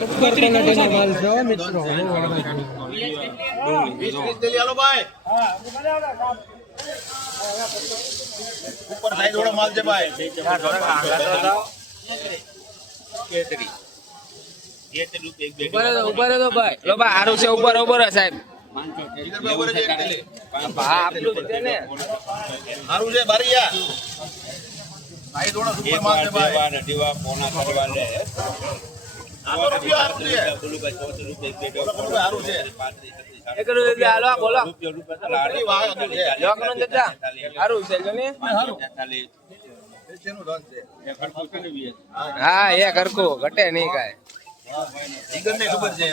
ઉપર ક્વોલિટીનો માલ છે મિત્રો. ઉપર સાઈઝ વાળો માલ છે ભાઈ. ઉપર તો ભાઈ લો ભાઈ આરું છે ઉપર ઉપર સાહેબ. સારું છે બારીયા. સાઈઝ વાળો સુપર માલ છે ભાઈ. હા એ કરકું ઘટે નહીં કાય. ખબર છે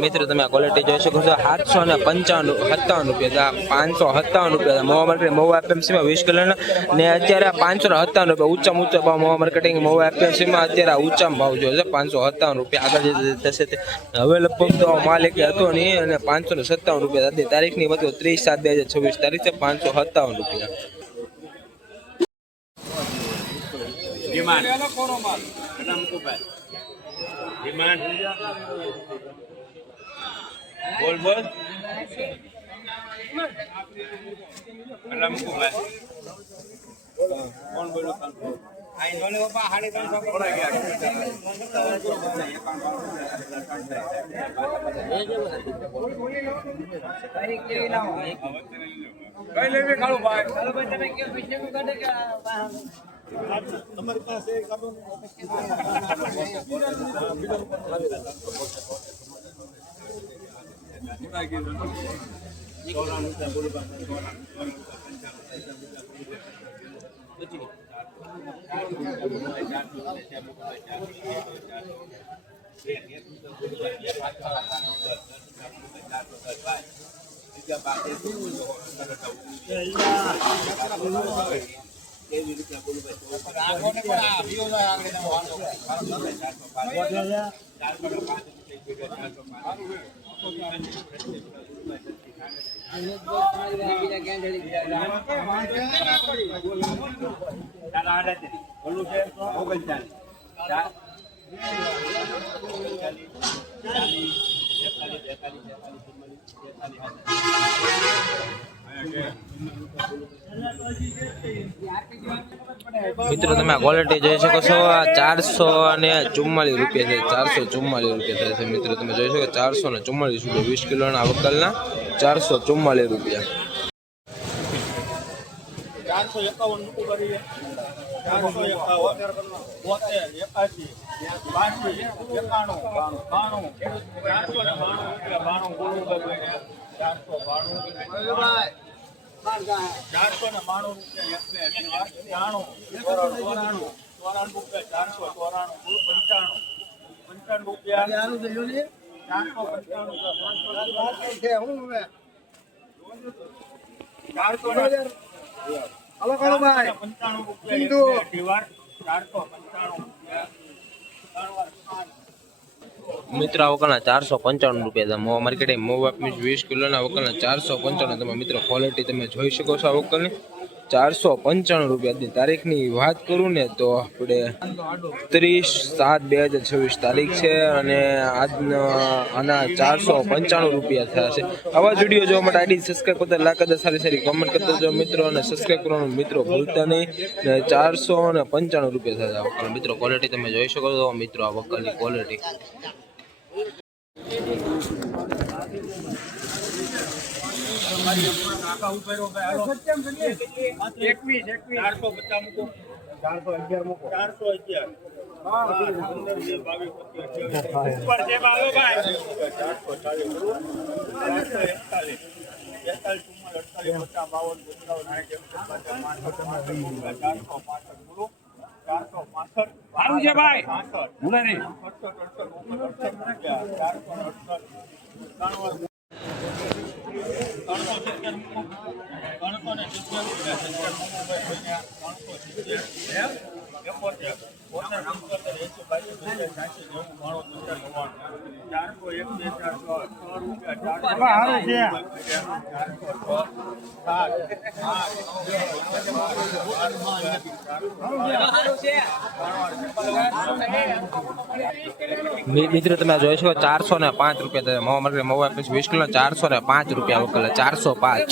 મિત્રો તમે ક્વોલિટી જોઈ શકો છો 755 રૂપિયા 557 રૂપિયા મોવા માર્કેટ મોવા એપીએમસીમાં 20 કિલોના ને અત્યારે 557 રૂપિયા ઊંચામાં ઊંચો ભાવ મોવા માર્કેટિંગ મોવા એપીએમસીમાં અત્યારે ઊંચામાં ભાવ જો છે 557 રૂપિયા. આગળ જે થશે તે હવે લગભગ તો માલ એક હતો નહીં અને 557 રૂપિયા હતી. તારીખની વાત 30/7/2026 તારીખ છે 557 રૂપિયા. બોલ બોલ કોણ બોલો આઈ નોલે બાપા હાડી 300 પડા ગયા. તારીખ કેવી ના હોય કઈ લેવી ખાલો ભાઈ. ખાલો ભાઈ તમે કેવું પૈસા નું કાઢે કે તમારી પાસે કાઢો મિત્રો તમે ક્વોલિટી જોઈ શકો છો 444 રૂપિયા છે. 444 રૂપિયા થાય છે મિત્રો. તમે જોઈ શકો 444 રૂપિયા 20 કિલોના વકલના 444 રૂપિયા. 451 કરીએ 451 81 મિત્રો આ વકલના 495 રૂપિયા હતા. મોવા માર્કેટિંગ મોવા 20 કિલોના વકલના 495. તમે મિત્રો ક્વોલિટી તમે જોઈ શકો છો આ વકલની 495 રૂપિયા. તારીખની વાત કરું ને તો આપણે 30/7/2026 તારીખ છે અને આના 495 રૂપિયા થયા છે. આવા જ વિડીયો જોવા માટે આઈડી સબસ્ક્રાઈબ કરતા લાઈક કરતા સારી કોમેન્ટ કરતા જો મિત્રો અને સબસ્ક્રાઈબ કરવાનું મિત્રો ભૂલતા નહીં. 495 રૂપિયા થયા વકલ મિત્રો. ક્વોલિટી તમે જોઈ શકો છો મિત્રો આ વકલની ક્વોલિટી. સારું છે ભાઈ ભૂલે નહીં. મિત્રો તમે જોઈ શકો 405 રૂપિયા મહુવા માર્કેટ મહુવા 20 કિલો 405 રૂપિયા 405